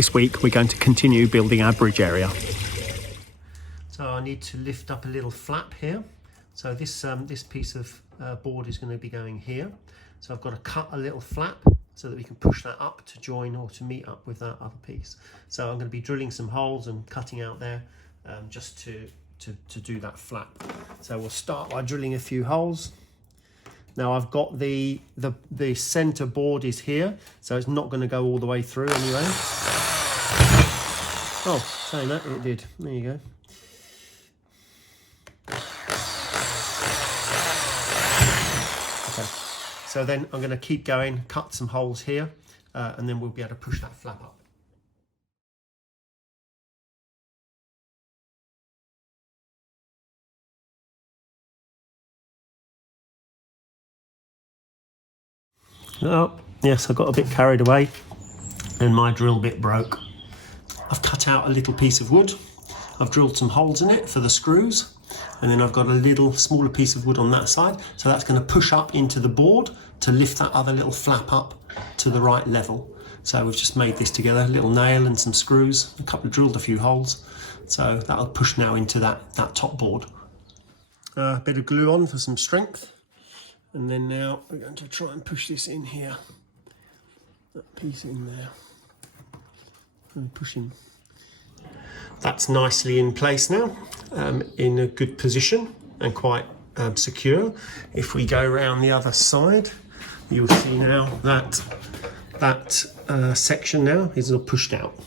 This week we're going to continue building our bridge area. So I need to lift up a little flap here. So this piece of board is going to be going here. So I've got to cut a little flap so that we can push that up to join or to meet up with that other piece. So I'm going to be drilling some holes and cutting out there just to do that flap. So we'll start by drilling a few holes. Now I've got the center board is here, so it's not going to go all the way through anyway. Oh, saying that, it did. There you go. Okay, so then I'm going to keep going, cut some holes here, and then we'll be able to push that flap up. Oh, yes, I got a bit carried away and my drill bit broke. I've cut out a little piece of wood. I've drilled some holes in it for the screws, and then I've got a little smaller piece of wood on that side. So that's going to push up into the board to lift that other little flap up to the right level. So we've just made this together, a little nail and some screws, drilled a few holes. So that'll push now into that top board. A bit of glue on for some strength. And then now we're going to try and push this in here, that piece in there, and push in. That's nicely in place now, in a good position and quite secure. If we go around the other side, you'll see now that section now is all pushed out.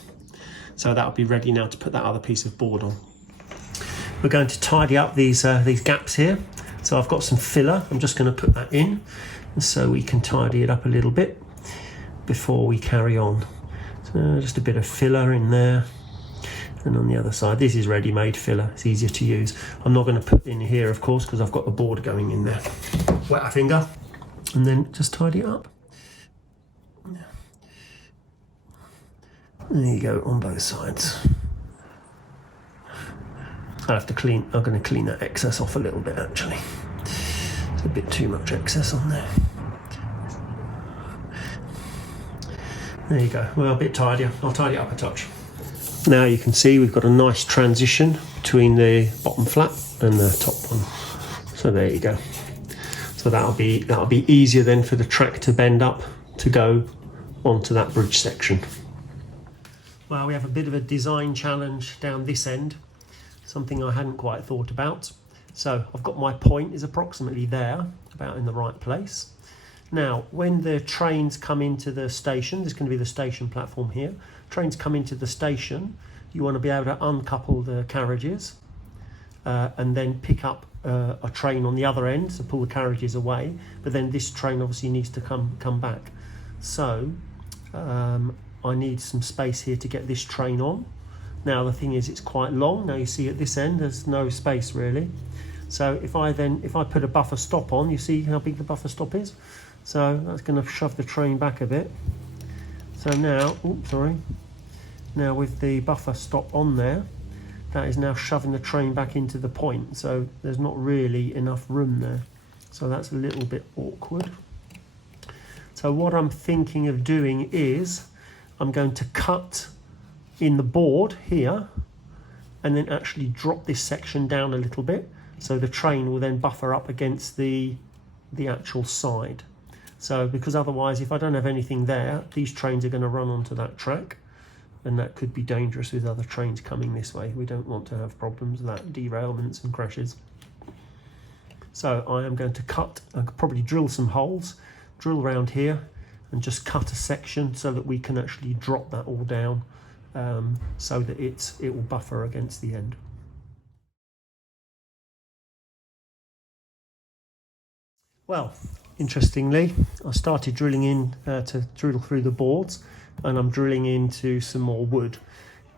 So that'll be ready now to put that other piece of board on. We're going to tidy up these gaps here. So I've got some filler, I'm just going to put that in so we can tidy it up a little bit before we carry on. So just a bit of filler in there, and on the other side, this is ready-made filler, it's easier to use. I'm not going to put in here, of course, because I've got the board going in there. Wet a finger, and then just tidy it up. There you go, on both sides. I'm going to clean that excess off a little bit actually. There's a bit too much excess on there. There you go, well, a bit tidier. I'll tidy it up a touch. Now you can see we've got a nice transition between the bottom flap and the top one. So there you go. So that'll be easier then for the track to bend up to go onto that bridge section. Well, we have a bit of a design challenge down this end. Something I hadn't quite thought about. So I've got my point is approximately there, about in the right place. Now, when the trains come into the station, there's going to be the station platform here. Trains come into the station, you want to be able to uncouple the carriages and then pick up a train on the other end, so pull the carriages away. But then this train obviously needs to come back. So I need some space here to get this train on. Now the thing is, it's quite long. Now you see at this end there's no space really. So if I put a buffer stop on, you see how big the buffer stop is? So that's going to shove the train back a bit. So now, now with the buffer stop on there, that is now shoving the train back into the point. So there's not really enough room there. So that's a little bit awkward. So what I'm thinking of doing is I'm going to cut in the board here and then actually drop this section down a little bit, so the train will then buffer up against the actual side. So because otherwise, if I don't have anything there, these trains are going to run onto that track, and that could be dangerous with other trains coming this way. We don't want to have problems with that, derailments and crashes. So I am going to cut, I could probably drill some holes, drill around here and just cut a section so that we can actually drop that all down, so that it will buffer against the end. Well, interestingly, I started drilling in to drill through the boards, and I'm drilling into some more wood.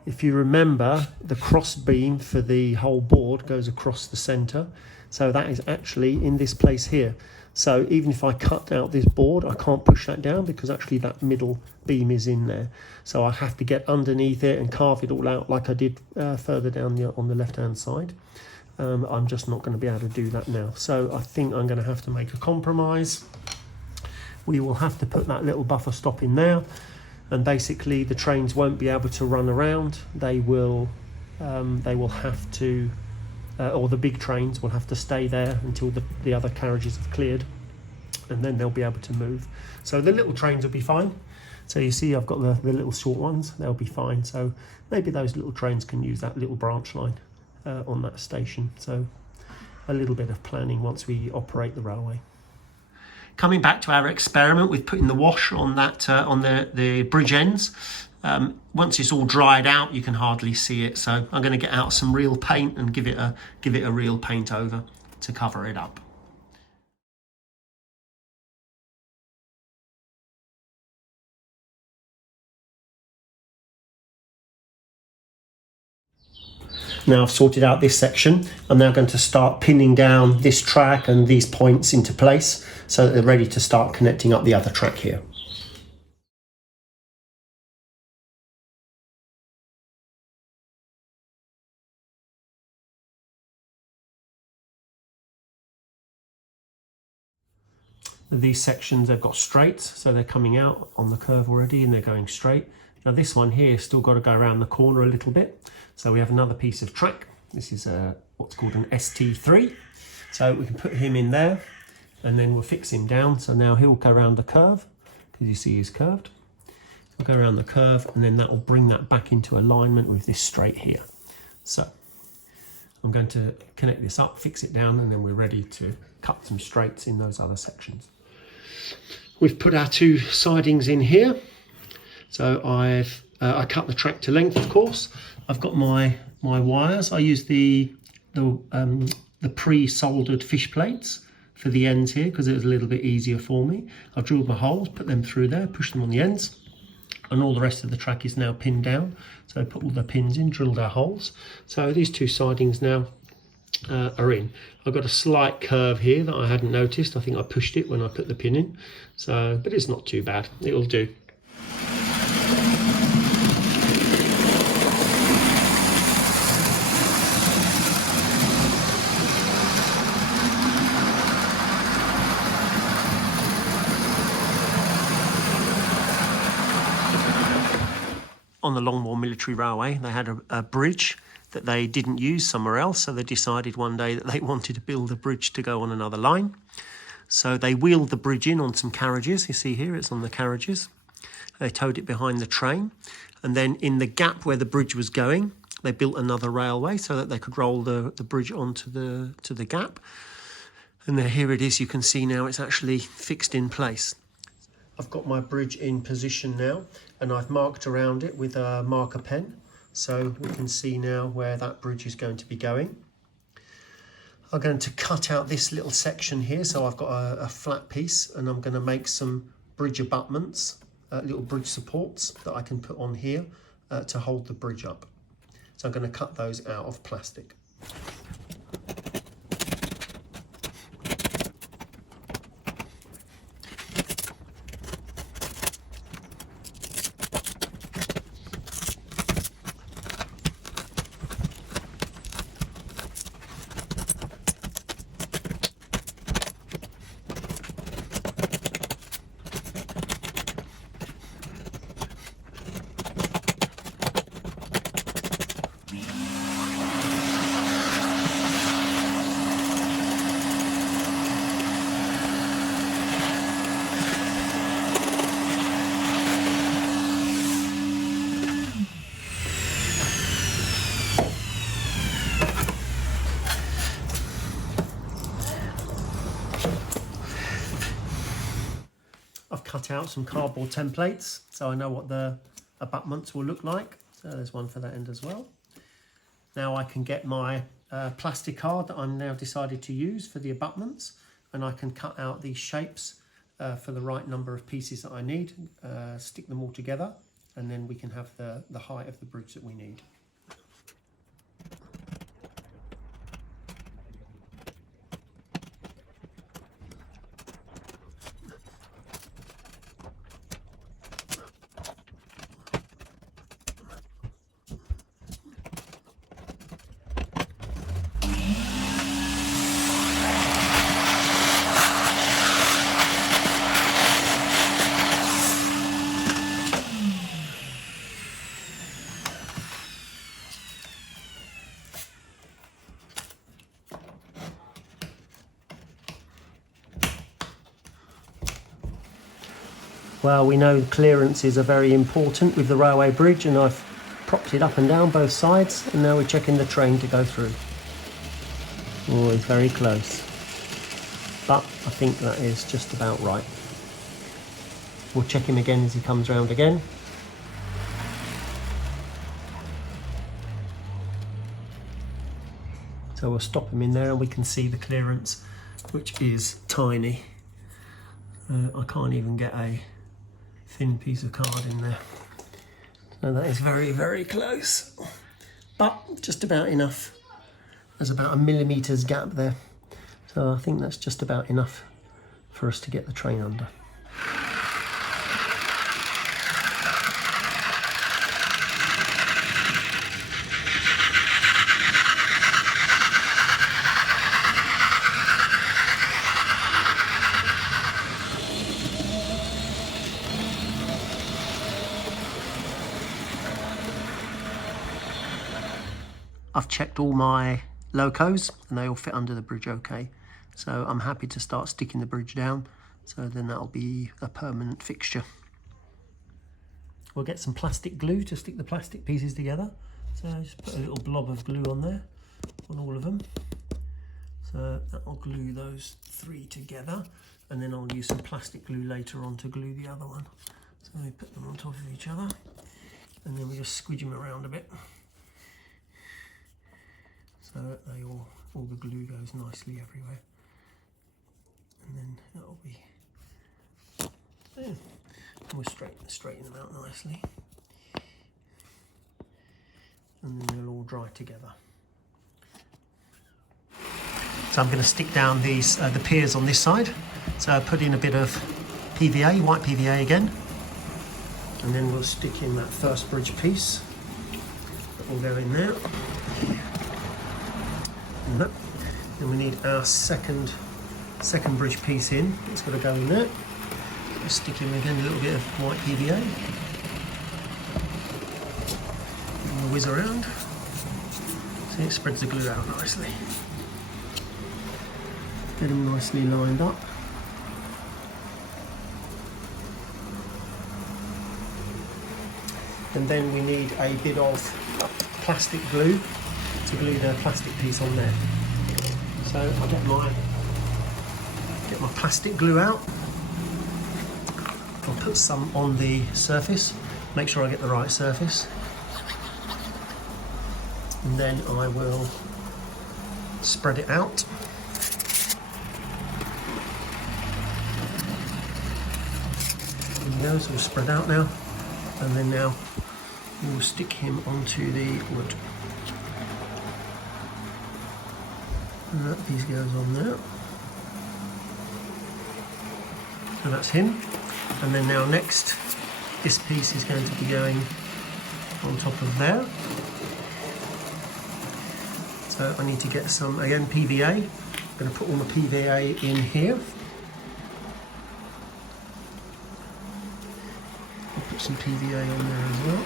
If you remember, the cross beam for the whole board goes across the centre, so that is actually in this place here. So even if I cut out this board, I can't push that down because actually that middle beam is in there. So I have to get underneath it and carve it all out like I did further down on the left-hand side. I'm just not going to be able to do that now. So I think I'm going to have to make a compromise. We will have to put that little buffer stop in there. and basically the trains won't be able to run around. They will have to, or the big trains will have to stay there until the other carriages have cleared, and then they'll be able to move. So the little trains will be fine. So you see I've got the little short ones, they'll be fine. So maybe those little trains can use that little branch line on that station. So a little bit of planning once we operate the railway. Coming back to our experiment with putting the wash on that on the bridge ends. Once it's all dried out, you can hardly see it. So I'm going to get out some real paint and give it a real paint over to cover it up. Now I've sorted out this section, I'm now going to start pinning down this track and these points into place so that they're ready to start connecting up the other track here. These sections, they've got straights, so they're coming out on the curve already and they're going straight. Now this one here still got to go around the corner a little bit. So we have another piece of track. This is what's called an ST3. So we can put him in there and then we'll fix him down. So now he'll go around the curve, because you see he's curved. I'll go around the curve and then that will bring that back into alignment with this straight here. So I'm going to connect this up, fix it down, and then we're ready to cut some straights in those other sections. We've put our two sidings in here. So I cut the track to length, of course. I've got my wires. I use the pre-soldered fish plates for the ends here because it was a little bit easier for me. I've drilled my holes, put them through there, pushed them on the ends, and all the rest of the track is now pinned down. So I put all the pins in, drilled our holes. So these two sidings now are in. I've got a slight curve here that I hadn't noticed. I think I pushed it when I put the pin in. So, but it's not too bad. It'll do. On the Longmoor Military Railway, they had a bridge that they didn't use somewhere else, so they decided one day that they wanted to build a bridge to go on another line. So they wheeled the bridge in on some carriages. You see here, it's on the carriages. They towed it behind the train, and then in the gap where the bridge was going, they built another railway so that they could roll the bridge onto the gap. And then here it is. You can see now it's actually fixed in place. I've got my bridge in position now, and I've marked around it with a marker pen, so we can see now where that bridge is going to be going. I'm going to cut out this little section here, so I've got a flat piece, and I'm going to make some bridge abutments, little bridge supports that I can put on here to hold the bridge up. So I'm going to cut those out of plastic. Cut out some cardboard templates so I know what the abutments will look like. So there's one for that end as well. Now I can get my plastic card that I'm now decided to use for the abutments, and I can cut out these shapes for the right number of pieces that I need, stick them all together, and then we can have the height of the bridge that we need. Well, we know clearances are very important with the railway bridge, and I've propped it up and down both sides, and now we're checking the train to go through. Oh, it's very close. But I think that is just about right. We'll check him again as he comes round again. So we'll stop him in there and we can see the clearance, which is tiny. I can't even get a thin piece of card in there. So that is very, very close. But just about enough. There's about a millimetre's gap there. So I think that's just about enough for us to get the train under. I've checked all my locos and they all fit under the bridge okay. So I'm happy to start sticking the bridge down. So then that'll be a permanent fixture. We'll get some plastic glue to stick the plastic pieces together. So just put a little blob of glue on there, on all of them. So that'll glue those three together. And then I'll use some plastic glue later on to glue the other one. So we put them on top of each other. And then we just squidge them around a bit. So that they all the glue goes nicely everywhere. And then that'll be there. And we'll straighten them out nicely. And then they'll all dry together. So I'm going to stick down these the piers on this side. So I put in a bit of PVA, white PVA again. And then we'll stick in that first bridge piece. That will go in there. Then we need our second bridge piece in. It's got to go in there. We'll stick in again a little bit of white PVA. And we'll whiz around. See, it spreads the glue out nicely. Get them nicely lined up. And then we need a bit of plastic glue to glue the plastic piece on there. So I'll get my plastic glue out. I'll put some on the surface, make sure I get the right surface. And then I will spread it out. And those will spread out now. And then now we'll stick him onto the wood. And that piece goes on there. So that's him. And then now next, this piece is going to be going on top of there. So I need to get some, again, PVA. I'm going to put all my PVA in here. I'll put some PVA on there as well.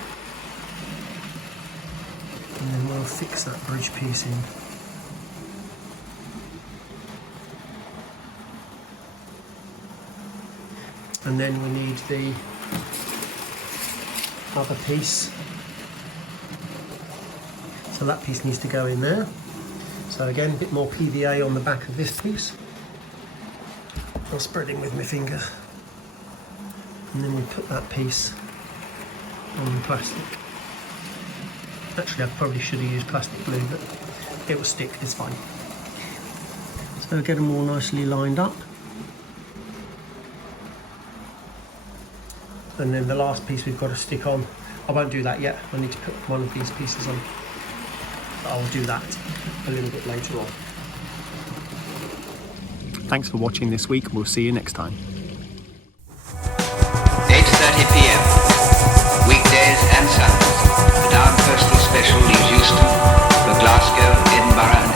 And then we'll fix that bridge piece in. And then we need the other piece. So that piece needs to go in there. So again, a bit more PVA on the back of this piece. I'll spread it with my finger. And then we put that piece on the plastic. Actually, I probably should have used plastic glue, but it will stick, it's fine. So get them all nicely lined up. And then the last piece we've got to stick on, I won't do that yet, I need to put one of these pieces on. But I'll do that a little bit later on. Thanks for watching this week, we'll see you next time. 8:30 p.m. weekdays and Sundays. The Down Postal Special leaves Euston for Glasgow, Edinburgh and